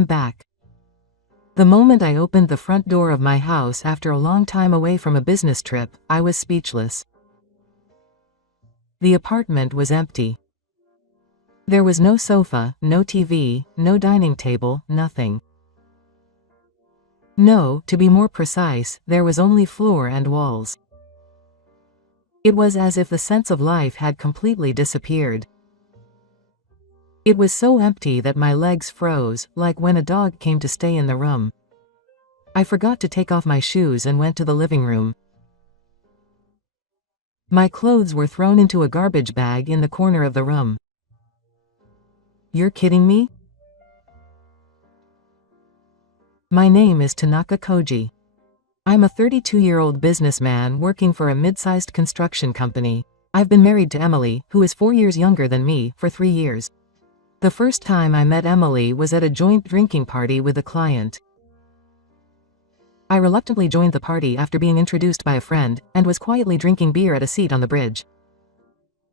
I'm back. The moment I opened the front door of my house after a long time away from a business trip, I was speechless. The apartment was empty. There was no sofa, no TV, no dining table, nothing. No, to be more precise, there was only floor and walls. It was as if the sense of life had completely disappeared. It was so empty that my legs froze, like when a dog came to stay in the room. I forgot to take off my shoes and went to the living room. My clothes were thrown into a garbage bag in the corner of the room. You're kidding me? My name is Tanaka Koji. I'm a 32-year-old businessman working for a mid-sized construction company. I've been married to Emily, who is 4 years younger than me, for 3 years. The first time I met Emily was at a joint drinking party with a client. I reluctantly joined the party after being introduced by a friend, and was quietly drinking beer at a seat on the bridge.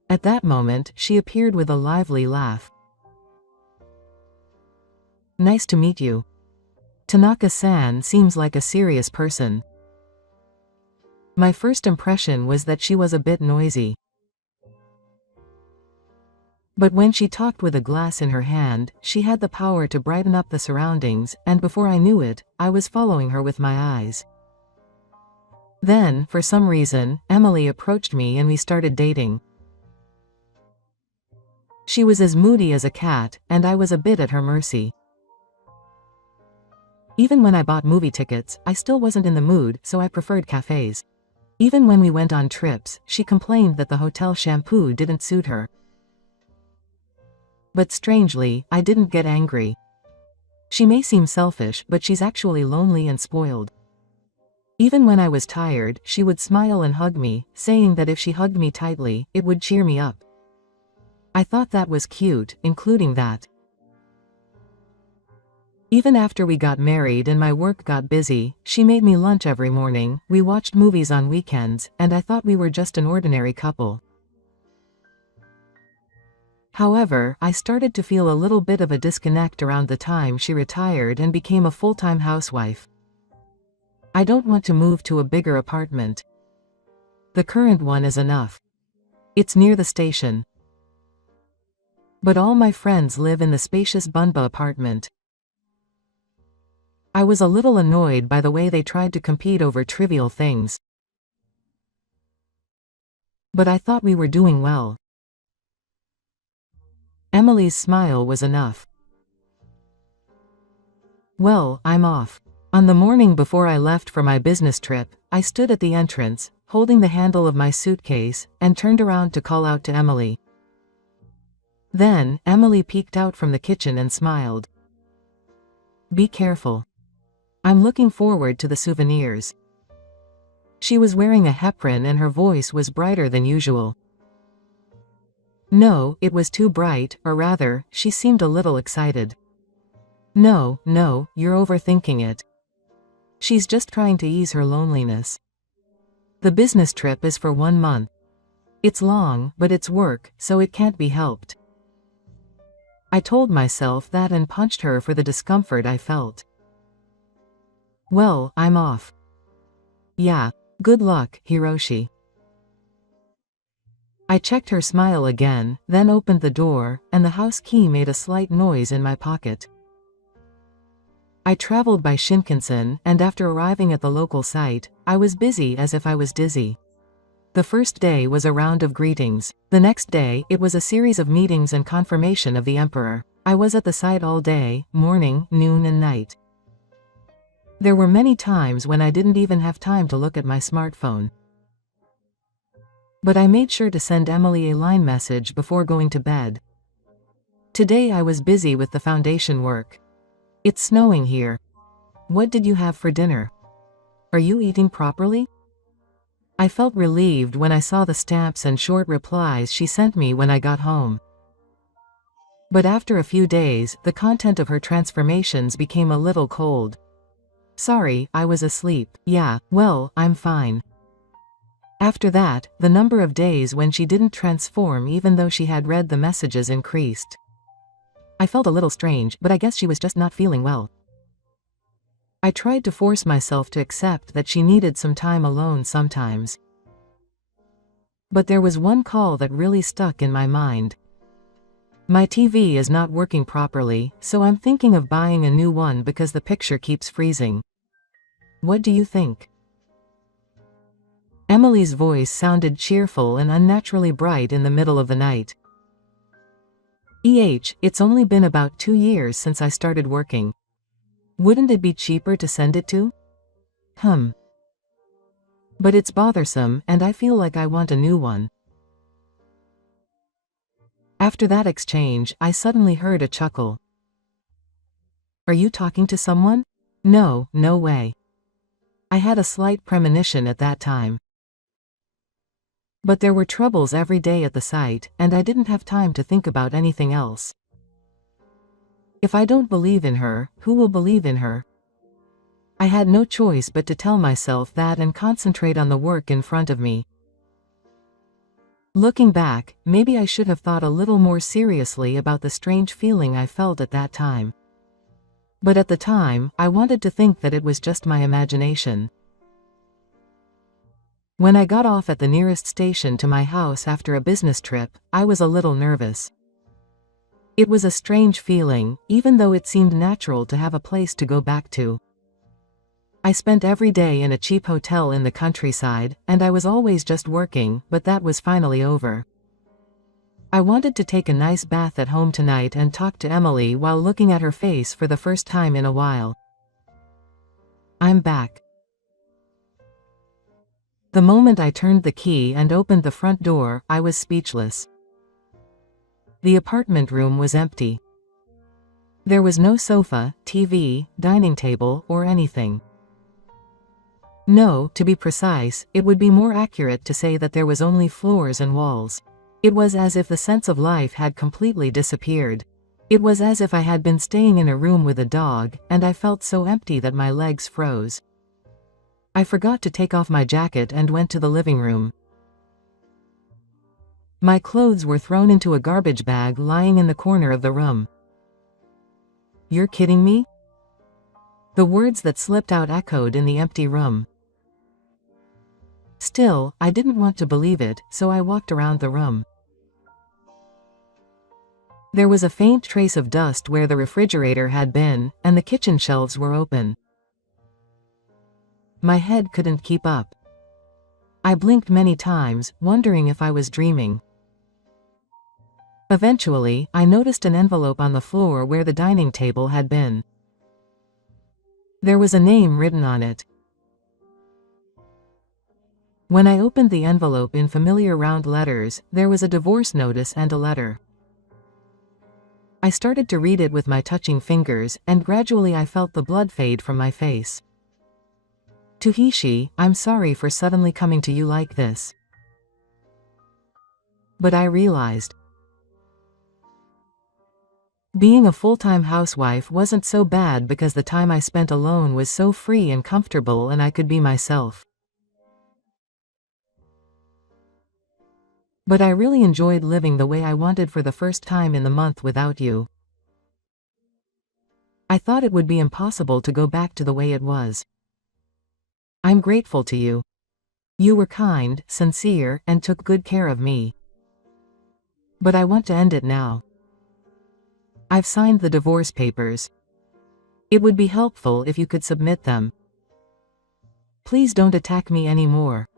At that moment, she appeared with a lively laugh. Nice to meet you. Tanaka-san seems like a serious person. My first impression was that she was a bit noisy. But when she talked with a glass in her hand, she had the power to brighten up the surroundings, and before I knew it, I was following her with my eyes. Then, for some reason, Emily approached me and we started dating. She was as moody as a cat, and I was a bit at her mercy. Even when I bought movie tickets, I still wasn't in the mood, so I preferred cafes. Even when we went on trips, she complained that the hotel shampoo didn't suit her. But strangely, I didn't get angry. She may seem selfish, but she's actually lonely and spoiled. Even when I was tired, she would smile and hug me, saying that if she hugged me tightly, it would cheer me up. I thought that was cute, including that. Even after we got married and my work got busy, she made me lunch every morning, we watched movies on weekends, and I thought we were just an ordinary couple. However, I started to feel a little bit of a disconnect around the time she retired and became a full-time housewife. I don't want to move to a bigger apartment. The current one is enough. It's near the station. But all my friends live in the spacious Bunba apartment. I was a little annoyed by the way they tried to compete over trivial things. But I thought we were doing well. Emily's smile was enough. Well, I'm off. On the morning before I left for my business trip, I stood at the entrance, holding the handle of my suitcase, and turned around to call out to Emily. Then, Emily peeked out from the kitchen and smiled. Be careful. I'm looking forward to the souvenirs. She was wearing a apron and her voice was brighter than usual. No, it was too bright, or rather, she seemed a little excited. No, you're overthinking it. She's just trying to ease her loneliness. The business trip is for 1 month. It's long, but it's work, so it can't be helped. I told myself that and punched her for the discomfort I felt. Well, I'm off. Yeah, good luck, Hiroshi. I checked her smile again, then opened the door, and the house key made a slight noise in my pocket. I traveled by Shinkansen, and after arriving at the local site, I was busy as if I was dizzy. The first day was a round of greetings. The next day, it was a series of meetings and confirmation of the emperor. I was at the site all day, morning, noon and night. There were many times when I didn't even have time to look at my smartphone. But I made sure to send Emily a line message before going to bed. Today I was busy with the foundation work. It's snowing here. What did you have for dinner? Are you eating properly? I felt relieved when I saw the stamps and short replies she sent me when I got home. But after a few days, the content of her transformations became a little cold. Sorry, I was asleep. Yeah, well, I'm fine. After that, the number of days when she didn't transform even though she had read the messages increased. I felt a little strange, but I guess she was just not feeling well. I tried to force myself to accept that she needed some time alone sometimes. But there was one call that really stuck in my mind. My TV is not working properly, so I'm thinking of buying a new one because the picture keeps freezing. What do you think? Emily's voice sounded cheerful and unnaturally bright in the middle of the night. It's only been about 2 years since I started working. Wouldn't it be cheaper to send it to? But it's bothersome, and I feel like I want a new one. After that exchange, I suddenly heard a chuckle. Are you talking to someone? No, no way. I had a slight premonition at that time. But there were troubles every day at the site, and I didn't have time to think about anything else. If I don't believe in her, who will believe in her? I had no choice but to tell myself that and concentrate on the work in front of me. Looking back, maybe I should have thought a little more seriously about the strange feeling I felt at that time. But at the time, I wanted to think that it was just my imagination. When I got off at the nearest station to my house after a business trip, I was a little nervous. It was a strange feeling, even though it seemed natural to have a place to go back to. I spent every day in a cheap hotel in the countryside, and I was always just working, but that was finally over. I wanted to take a nice bath at home tonight and talk to Emily while looking at her face for the first time in a while. I'm back. The moment I turned the key and opened the front door, I was speechless. The apartment room was empty. There was no sofa, TV, dining table, or anything. No, to be precise, it would be more accurate to say that there was only floors and walls. It was as if the sense of life had completely disappeared. It was as if I had been staying in a room with a dog, and I felt so empty that my legs froze. I forgot to take off my jacket and went to the living room. My clothes were thrown into a garbage bag lying in the corner of the room. You're kidding me? The words that slipped out echoed in the empty room. Still, I didn't want to believe it, so I walked around the room. There was a faint trace of dust where the refrigerator had been, and the kitchen shelves were open. My head couldn't keep up. I blinked many times, wondering if I was dreaming. Eventually, I noticed an envelope on the floor where the dining table had been. There was a name written on it. When I opened the envelope in familiar round letters, there was a divorce notice and a letter. I started to read it with my touching fingers, and gradually I felt the blood fade from my face. To Hishi, I'm sorry for suddenly coming to you like this. But I realized. Being a full-time housewife wasn't so bad because the time I spent alone was so free and comfortable and I could be myself. But I really enjoyed living the way I wanted for the first time in the month without you. I thought it would be impossible to go back to the way it was. I'm grateful to you. You were kind, sincere, and took good care of me. But I want to end it now. I've signed the divorce papers. It would be helpful if you could submit them. Please don't attack me anymore.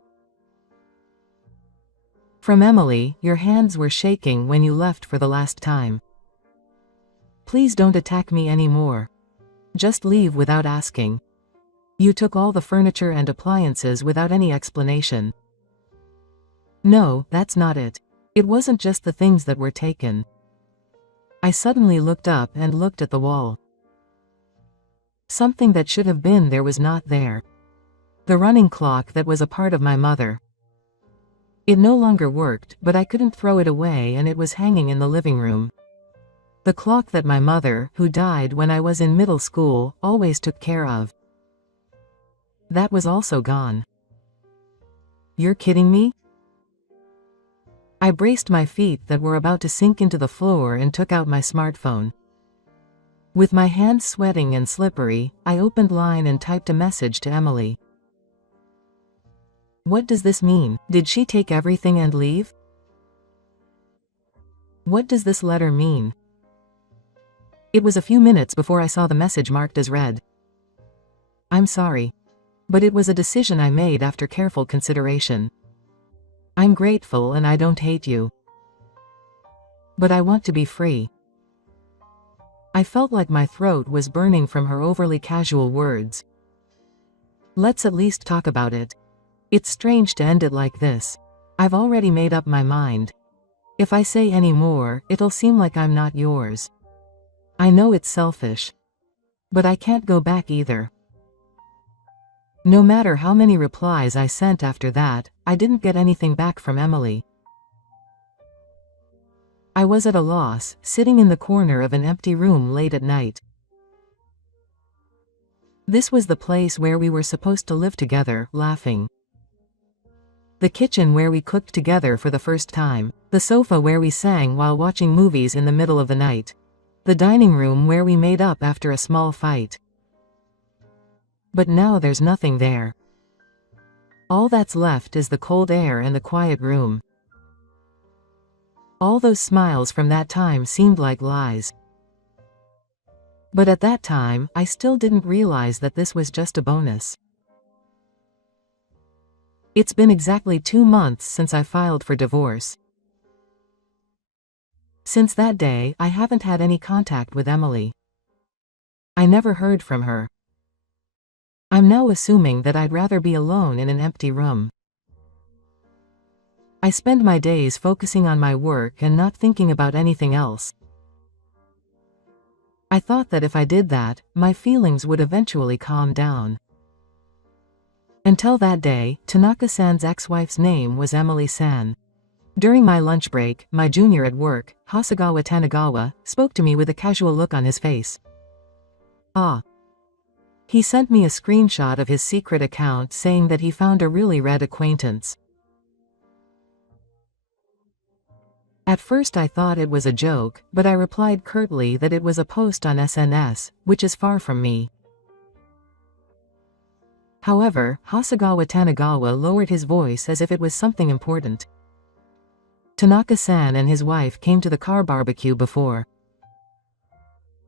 From Emily, your hands were shaking when you left for the last time. Please don't attack me anymore. Just leave without asking. You took all the furniture and appliances without any explanation. No, that's not it. It wasn't just the things that were taken. I suddenly looked up and looked at the wall. Something that should have been there was not there. The running clock that was a part of my mother. It no longer worked, but I couldn't throw it away, and it was hanging in the living room. The clock that my mother, who died when I was in middle school, always took care of. That was also gone. You're kidding me? I braced my feet that were about to sink into the floor and took out my smartphone. With my hands sweating and slippery, I opened Line and typed a message to Emily. What does this mean? Did she take everything and leave? What does this letter mean? It was a few minutes before I saw the message marked as read. I'm sorry. But it was a decision I made after careful consideration. I'm grateful and I don't hate you. But I want to be free. I felt like my throat was burning from her overly casual words. Let's at least talk about it. It's strange to end it like this. I've already made up my mind. If I say any more, it'll seem like I'm not yours. I know it's selfish. But I can't go back either. No matter how many replies I sent after that, I didn't get anything back from Emily. I was at a loss, sitting in the corner of an empty room late at night. This was the place where we were supposed to live together, laughing. The kitchen where we cooked together for the first time. The sofa where we sang while watching movies in the middle of the night. The dining room where we made up after a small fight. But now there's nothing there. All that's left is the cold air and the quiet room. All those smiles from that time seemed like lies. But at that time, I still didn't realize that this was just a bonus. It's been exactly 2 months since I filed for divorce. Since that day, I haven't had any contact with Emily. I never heard from her. I'm now assuming that I'd rather be alone in an empty room. I spend my days focusing on my work and not thinking about anything else. I thought that if I did that, my feelings would eventually calm down. Until that day, Tanaka-san's ex-wife's name was Emily-san. During my lunch break, my junior at work, Hasegawa Tanagawa, spoke to me with a casual look on his face. Ah. He sent me a screenshot of his secret account saying that he found a really rad acquaintance. At first I thought it was a joke, but I replied curtly that it was a post on SNS, which is far from me. However, Hasegawa Tanagawa lowered his voice as if it was something important. Tanaka-san and his wife came to the car barbecue before.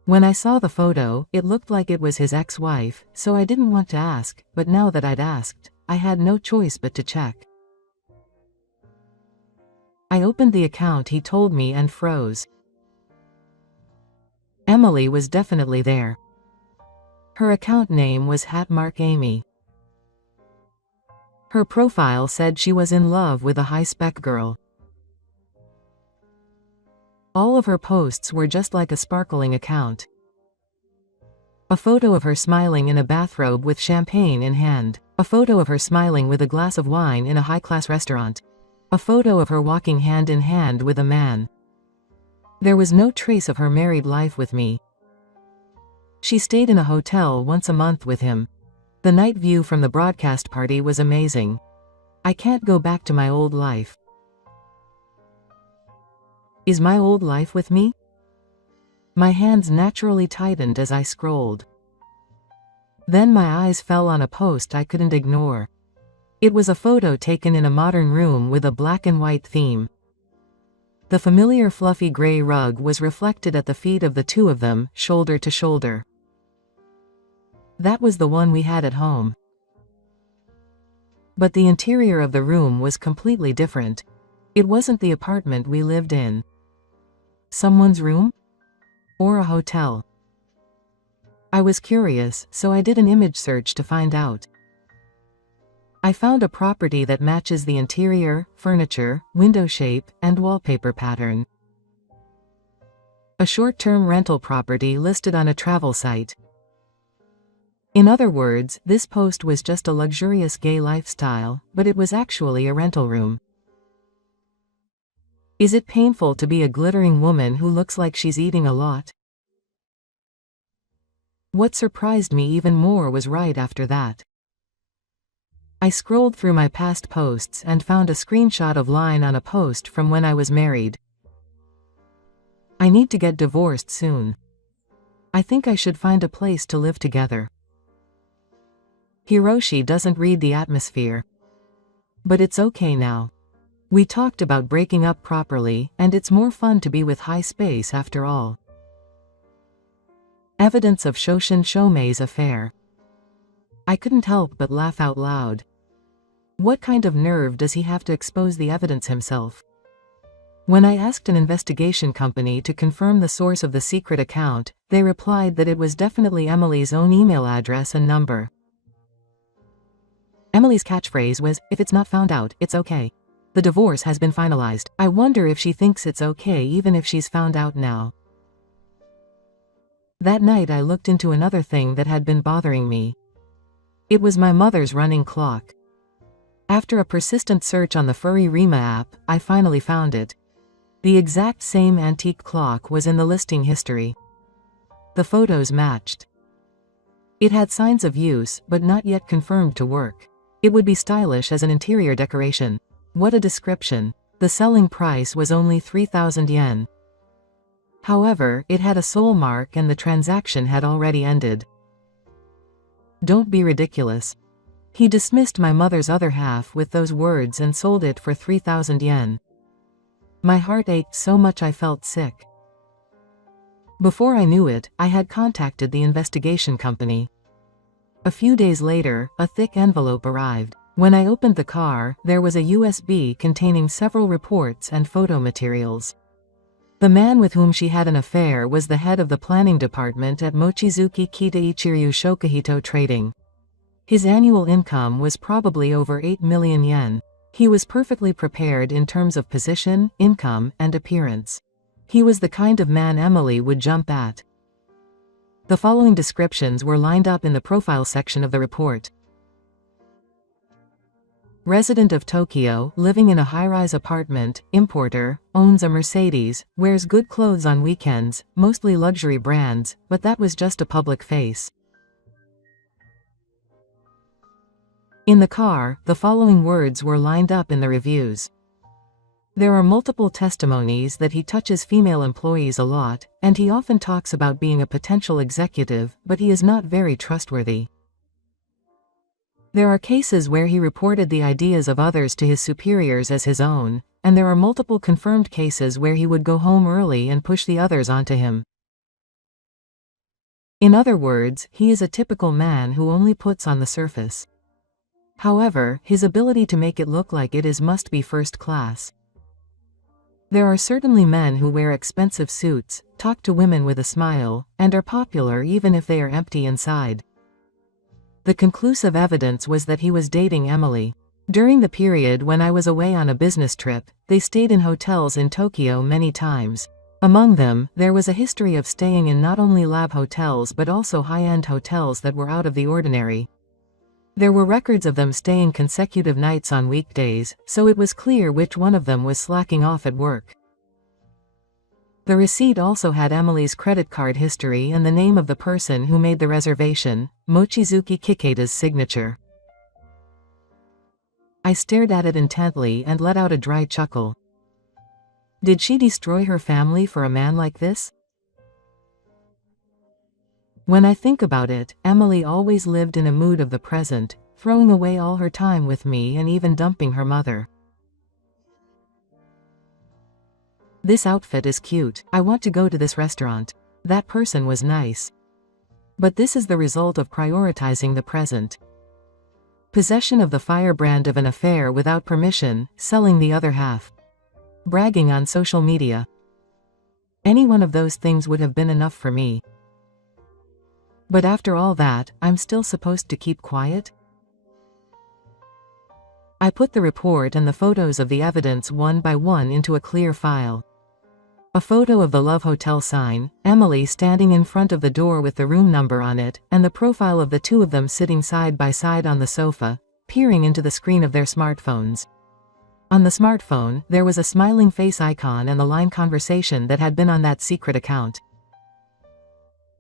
When I saw the photo, it looked like it was his ex-wife, so I didn't want to ask, but now that I'd asked, I had no choice but to check. I opened the account he told me and froze. Emily was definitely there. Her account name was @Amy. Her profile said she was in love with a high-spec girl. All of her posts were just like a sparkling account. A photo of her smiling in a bathrobe with champagne in hand. A photo of her smiling with a glass of wine in a high-class restaurant. A photo of her walking hand in hand with a man. There was no trace of her married life with me. She stayed in a hotel once a month with him. The night view from the broadcast party was amazing. I can't go back to my old life. Is my old life with me? My hands naturally tightened as I scrolled. Then my eyes fell on a post I couldn't ignore. It was a photo taken in a modern room with a black and white theme. The familiar fluffy gray rug was reflected at the feet of the two of them, shoulder to shoulder. That was the one we had at home. But the interior of the room was completely different. It wasn't the apartment we lived in. Someone's room? Or a hotel? I was curious, so I did an image search to find out. I found a property that matches the interior, furniture, window shape, and wallpaper pattern. A short-term rental property listed on a travel site. In other words, this post was just a luxurious gay lifestyle, but it was actually a rental room. Is it painful to be a glittering woman who looks like she's eating a lot? What surprised me even more was right after that. I scrolled through my past posts and found a screenshot of Line on a post from when I was married. I need to get divorced soon. I think I should find a place to live together. Hiroshi doesn't read the atmosphere. But it's okay now. We talked about breaking up properly, and it's more fun to be with high space after all. Evidence of Shoshin Shomei's affair. I couldn't help but laugh out loud. What kind of nerve does he have to expose the evidence himself? When I asked an investigation company to confirm the source of the secret account, they replied that it was definitely Emily's own email address and number. Emily's catchphrase was, "If it's not found out, it's okay. The divorce has been finalized. I wonder if she thinks it's okay even if she's found out now." That night I looked into another thing that had been bothering me. It was my mother's running clock. After a persistent search on the Furry Rima app, I finally found it. The exact same antique clock was in the listing history. The photos matched. It had signs of use, but not yet confirmed to work. It would be stylish as an interior decoration. What a description. The selling price was only 3,000 yen. However, it had a soul mark and the transaction had already ended. Don't be ridiculous. He dismissed my mother's other half with those words and sold it for 3,000 yen. My heart ached so much I felt sick. Before I knew it, I had contacted the investigation company. A few days later, a thick envelope arrived. When I opened the car, there was a USB containing several reports and photo materials. The man with whom she had an affair was the head of the planning department at Mochizuki Kita Ichiryu Shokahito Trading. His annual income was probably over 8 million yen. He was perfectly prepared in terms of position, income, and appearance. He was the kind of man Emily would jump at. The following descriptions were lined up in the profile section of the report. Resident of Tokyo, living in a high-rise apartment, importer, owns a Mercedes, wears good clothes on weekends, mostly luxury brands, but that was just a public face. In the car, the following words were lined up in the reviews. There are multiple testimonies that he touches female employees a lot, and he often talks about being a potential executive, but he is not very trustworthy. There are cases where he reported the ideas of others to his superiors as his own, and there are multiple confirmed cases where he would go home early and push the others onto him. In other words, he is a typical man who only puts on the surface. However, his ability to make it look like it is must be first class. There are certainly men who wear expensive suits, talk to women with a smile, and are popular even if they are empty inside. The conclusive evidence was that he was dating Emily. During the period when I was away on a business trip, they stayed in hotels in Tokyo many times. Among them, there was a history of staying in not only lab hotels but also high-end hotels that were out of the ordinary. There were records of them staying consecutive nights on weekdays, so it was clear which one of them was slacking off at work. The receipt also had Emily's credit card history and the name of the person who made the reservation, Mochizuki Kikeda's signature. I stared at it intently and let out a dry chuckle. Did she destroy her family for a man like this? When I think about it, Emily always lived in a mood of the present, throwing away all her time with me and even dumping her mother. This outfit is cute. I want to go to this restaurant. That person was nice. But this is the result of prioritizing the present. Possession of the firebrand of an affair without permission, selling the other half. Bragging on social media. Any one of those things would have been enough for me. But after all that, I'm still supposed to keep quiet? I put the report and the photos of the evidence one by one into a clear file. A photo of the Love Hotel sign, Emily standing in front of the door with the room number on it, and the profile of the two of them sitting side by side on the sofa, peering into the screen of their smartphones. On the smartphone, there was a smiling face icon and the line conversation that had been on that secret account.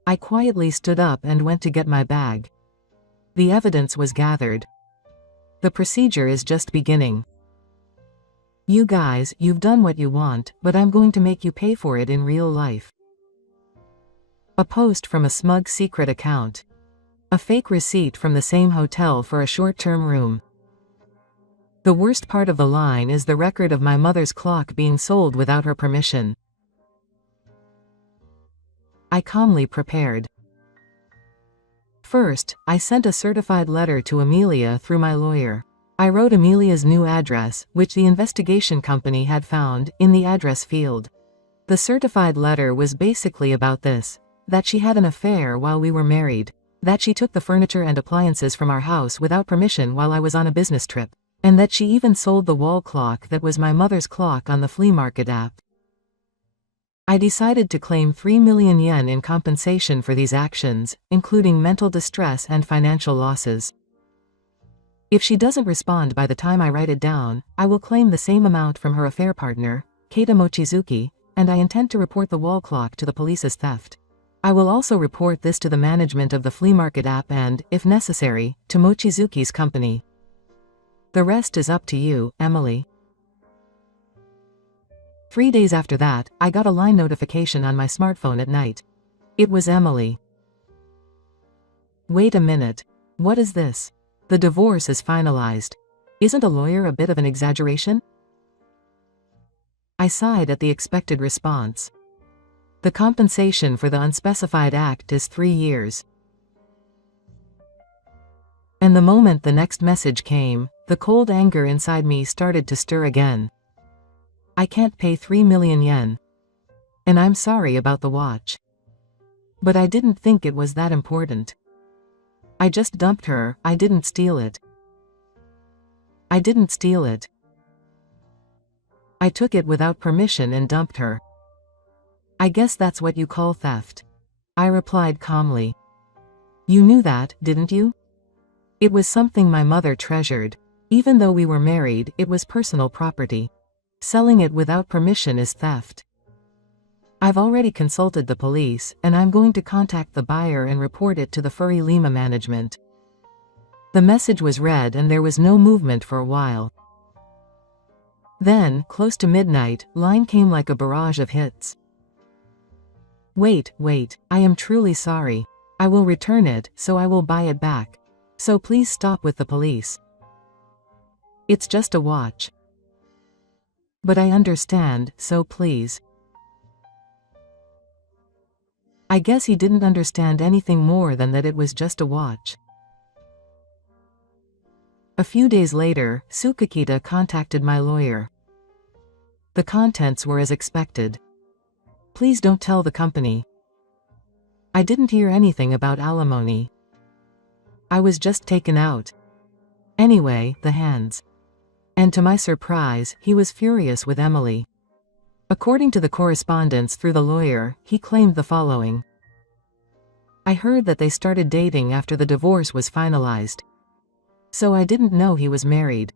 I quietly stood up and went to get my bag. The evidence was gathered. The procedure is just beginning. You guys, you've done what you want, but I'm going to make you pay for it in real life. A post from a smug secret account. A fake receipt from the same hotel for a short-term room. The worst part of the line is the record of my mother's clock being sold without her permission. I calmly prepared. First, I sent a certified letter to Amelia through my lawyer. I wrote Amelia's new address, which the investigation company had found, in the address field. The certified letter was basically about this: that she had an affair while we were married, that she took the furniture and appliances from our house without permission while I was on a business trip, and that she even sold the wall clock that was my mother's clock on the flea market app. I decided to claim 3 million yen in compensation for these actions, including mental distress and financial losses. If she doesn't respond by the time I write it down, I will claim the same amount from her affair partner, Keita Mochizuki, and I intend to report the wall clock to the police as theft. I will also report this to the management of the flea market app and, if necessary, to Mochizuki's company. The rest is up to you, Emily. 3 days after that, I got a line notification on my smartphone at night. It was Emily. Wait a minute. What is this? The divorce is finalized. Isn't a lawyer a bit of an exaggeration? I sighed at the expected response. The compensation for the unspecified act is 3 years. And the moment the next message came, the cold anger inside me started to stir again. I can't pay 3 million yen. And I'm sorry about the watch. But I didn't think it was that important. I just dumped her, I didn't steal it. I didn't steal it. I took it without permission and dumped her. I guess that's what you call theft. I replied calmly. You knew that, didn't you? It was something my mother treasured. Even though we were married, it was personal property. Selling it without permission is theft. I've already consulted the police, and I'm going to contact the buyer and report it to the Furry Lima management. The message was read and there was no movement for a while. Then, close to midnight, line came like a barrage of hits. Wait, I am truly sorry. I will return it, so I will buy it back. So please stop with the police. It's just a watch. But I understand, so please. I guess he didn't understand anything more than that it was just a watch. A few days later, Tsukakita contacted my lawyer. The contents were as expected. Please don't tell the company. I didn't hear anything about alimony. I was just taken out. Anyway, the hands. And to my surprise, he was furious with Emily. According to the correspondence through the lawyer, he claimed the following. I heard that they started dating after the divorce was finalized. So I didn't know he was married.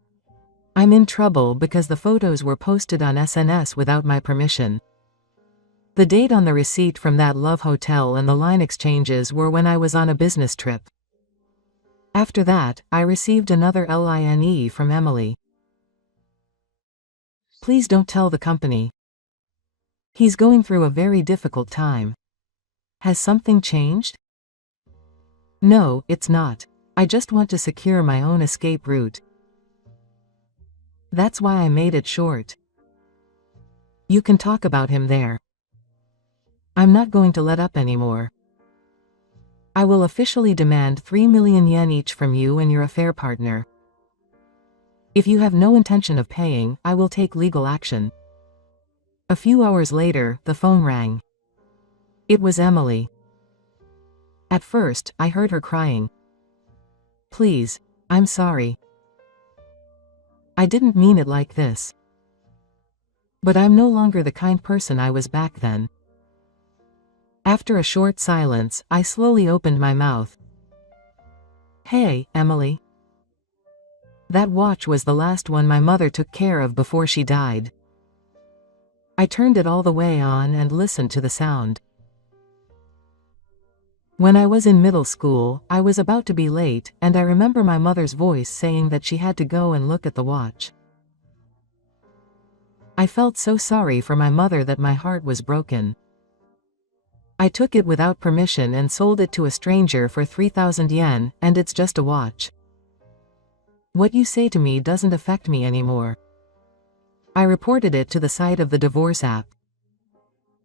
I'm in trouble because the photos were posted on SNS without my permission. The date on the receipt from that love hotel and the line exchanges were when I was on a business trip. After that, I received another line from Emily. Please don't tell the company. He's going through a very difficult time. Has something changed? No, it's not. I just want to secure my own escape route. That's why I made it short. You can talk about him there. I'm not going to let up anymore. I will officially demand 3 million yen each from you and your affair partner. If you have no intention of paying, I will take legal action. A few hours later, the phone rang. It was Emily. At first, I heard her crying. Please, I'm sorry. I didn't mean it like this. But I'm no longer the kind person I was back then. After a short silence, I slowly opened my mouth. Hey, Emily. That watch was the last one my mother took care of before she died. I turned it all the way on and listened to the sound. When I was in middle school, I was about to be late, and I remember my mother's voice saying that she had to go and look at the watch. I felt so sorry for my mother that my heart was broken. I took it without permission and sold it to a stranger for 3,000 yen, and it's just a watch. What you say to me doesn't affect me anymore. I reported it to the site of the divorce app.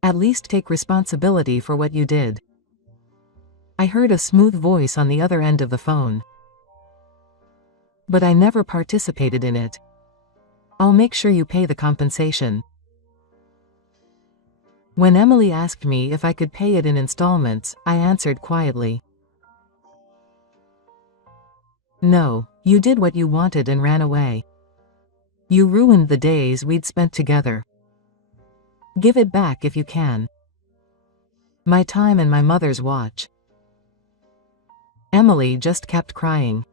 At least take responsibility for what you did. I heard a smooth voice on the other end of the phone. But I never participated in it. I'll make sure you pay the compensation. When Emily asked me if I could pay it in installments, I answered quietly. No, you did what you wanted and ran away. You ruined the days we'd spent together. Give it back if you can. My time and my mother's watch. Emily just kept crying.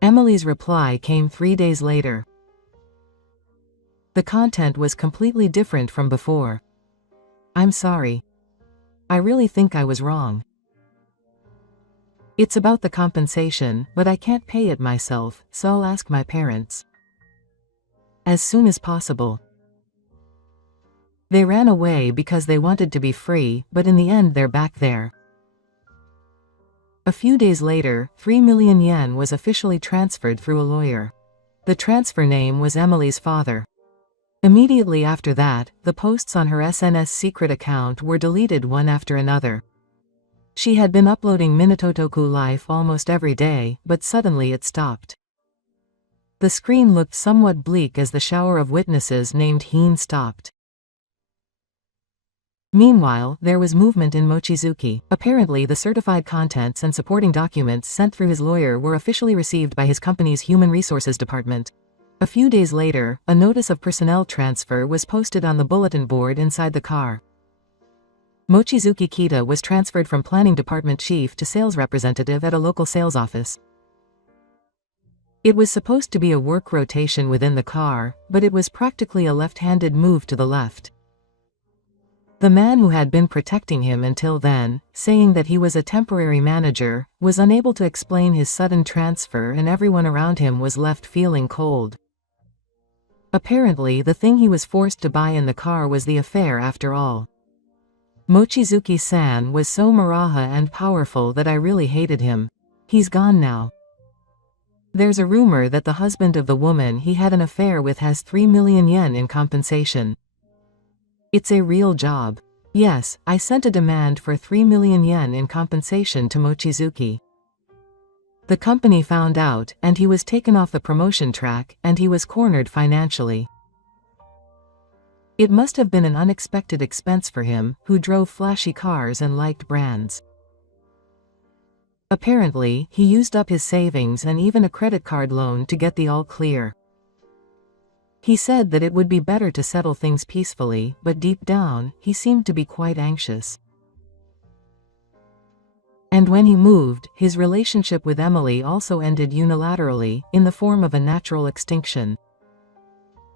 Emily's reply came 3 days later. The content was completely different from before. I'm sorry. I really think I was wrong. It's about the compensation, but I can't pay it myself, so I'll ask my parents. As soon as possible. They ran away because they wanted to be free, but in the end they're back there. A few days later, 3 million yen was officially transferred through a lawyer. The transfer name was Emily's father. Immediately after that, the posts on her SNS secret account were deleted one after another. She had been uploading Minatotoku Life almost every day, but suddenly it stopped. The screen looked somewhat bleak as the shower of witnesses named Heen stopped. Meanwhile, there was movement in Mochizuki. Apparently, the certified contents and supporting documents sent through his lawyer were officially received by his company's Human Resources Department. A few days later, a notice of personnel transfer was posted on the bulletin board inside the car. Mochizuki Kita was transferred from planning department chief to sales representative at a local sales office. It was supposed to be a work rotation within the car, but it was practically a left-handed move to the left. The man who had been protecting him until then, saying that he was a temporary manager, was unable to explain his sudden transfer, and everyone around him was left feeling cold. Apparently, the thing he was forced to buy in the car was the affair after all. Mochizuki-san was so maraha and powerful that I really hated him. He's gone now. There's a rumor that the husband of the woman he had an affair with has 3 million yen in compensation. It's a real job. Yes, I sent a demand for 3 million yen in compensation to Mochizuki. The company found out, and he was taken off the promotion track, and he was cornered financially. It must have been an unexpected expense for him, who drove flashy cars and liked brands. Apparently, he used up his savings and even a credit card loan to get the all clear. He said that it would be better to settle things peacefully, but deep down, he seemed to be quite anxious. And when he moved, his relationship with Emily also ended unilaterally, in the form of a natural extinction.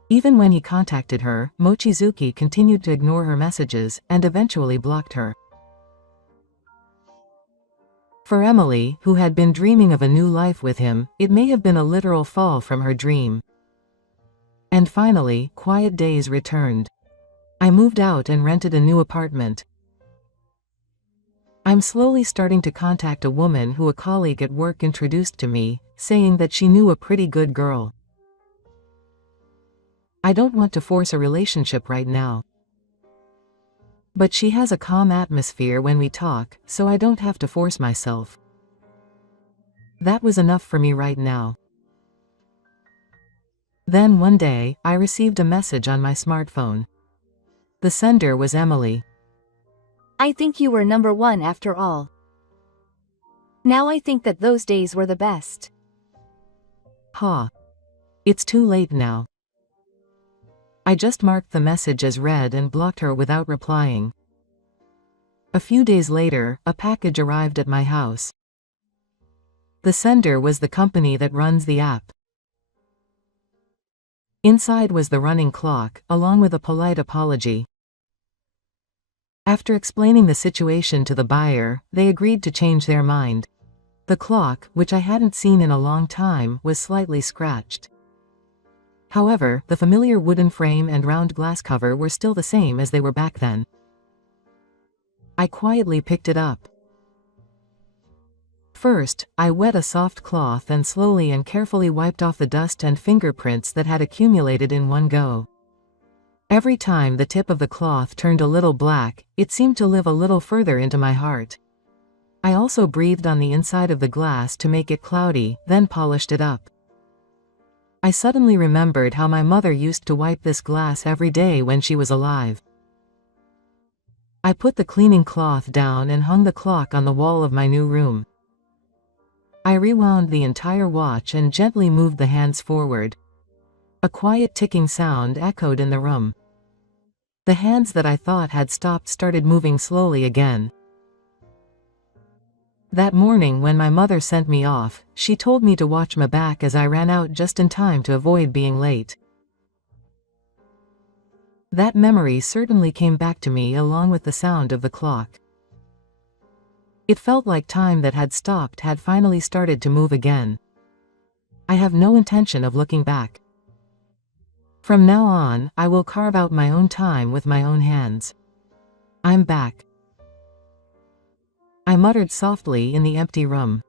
Even when he contacted her, Mochizuki continued to ignore her messages, and eventually blocked her. For Emily, who had been dreaming of a new life with him, it may have been a literal fall from her dream. And finally, quiet days returned. I moved out and rented a new apartment. I'm slowly starting to contact a woman who a colleague at work introduced to me, saying that she knew a pretty good girl. I don't want to force a relationship right now. But she has a calm atmosphere when we talk, so I don't have to force myself. That was enough for me right now. Then one day, I received a message on my smartphone. The sender was Emily. I think you were number one after all. Now I think that those days were the best. Ha. It's too late now. I just marked the message as read and blocked her without replying. A few days later, a package arrived at my house. The sender was the company that runs the app. Inside was the running clock, along with a polite apology. After explaining the situation to the buyer, they agreed to change their mind. The clock, which I hadn't seen in a long time, was slightly scratched. However, the familiar wooden frame and round glass cover were still the same as they were back then. I quietly picked it up. First, I wet a soft cloth and slowly and carefully wiped off the dust and fingerprints that had accumulated in one go. Every time the tip of the cloth turned a little black, it seemed to live a little further into my heart. I also breathed on the inside of the glass to make it cloudy, then polished it up. I suddenly remembered how my mother used to wipe this glass every day when she was alive. I put the cleaning cloth down and hung the clock on the wall of my new room. I rewound the entire watch and gently moved the hands forward. A quiet ticking sound echoed in the room. The hands that I thought had stopped started moving slowly again. That morning when my mother sent me off, she told me to watch my back as I ran out just in time to avoid being late. That memory certainly came back to me along with the sound of the clock. It felt like time that had stopped had finally started to move again. I have no intention of looking back. From now on, I will carve out my own time with my own hands. I'm back. I muttered softly in the empty room.